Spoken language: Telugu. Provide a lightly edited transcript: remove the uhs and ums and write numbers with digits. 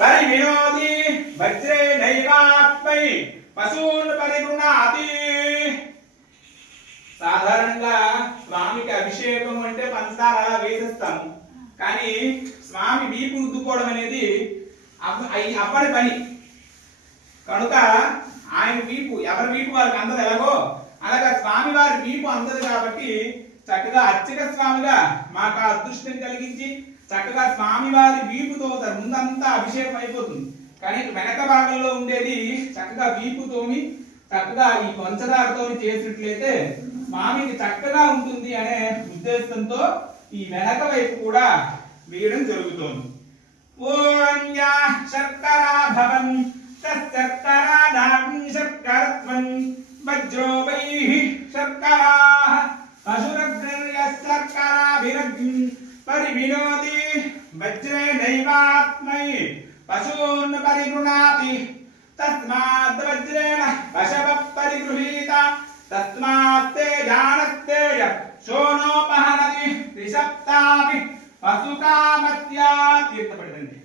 పరివినోది వజ్రే నైవాత్మై పశూన్ పరిగృణాతి. సాధారణంగా స్వామికి అభిషేకం అంటే పంచదార అలా వేసేస్తాము, కానీ స్వామి వీపు రుద్దుకోవడం అనేది అప్పటి పని కనుక ఆయన వీపు ఎవరి వీపు వారికి అందదు ఎలాగో అలాగా స్వామి వారి వీపు అందదు కాబట్టి చక్కగా అర్చక స్వామిగా మాకు అదృష్టం కలిగించి చక్కగా స్వామి వారి వీపుతో ముందంతా అభిషేకం అయిపోతుంది, కానీ వెనక భాగంలో ఉండేది చక్కగా వీపుతోని చక్కగా ఈ పంచదారతో చేసినట్లయితే స్వామికి చక్కగా ఉంటుంది అనే ఉద్దేశంతో ఈ వెనక వైపు కూడా వేయడం జరుగుతోంది. ఓం యా శర్కరా భవం తశర్కరాదాం శర్కరత్వం వజ్రో వైః శర్కరాః పశురగ్రయ శర్కరాభిరగ్ం పరివినోది వజ్రే నైవాత్మై పశూన్ పరిగృణాతి. తస్మాద్ వజ్రేణ పశవః పరిగృహీత తస్మాత్తే జానత్తేయ శోనోపహరతి త్రిసప్తాపి పశుకామత్యా తీర్థపడింది.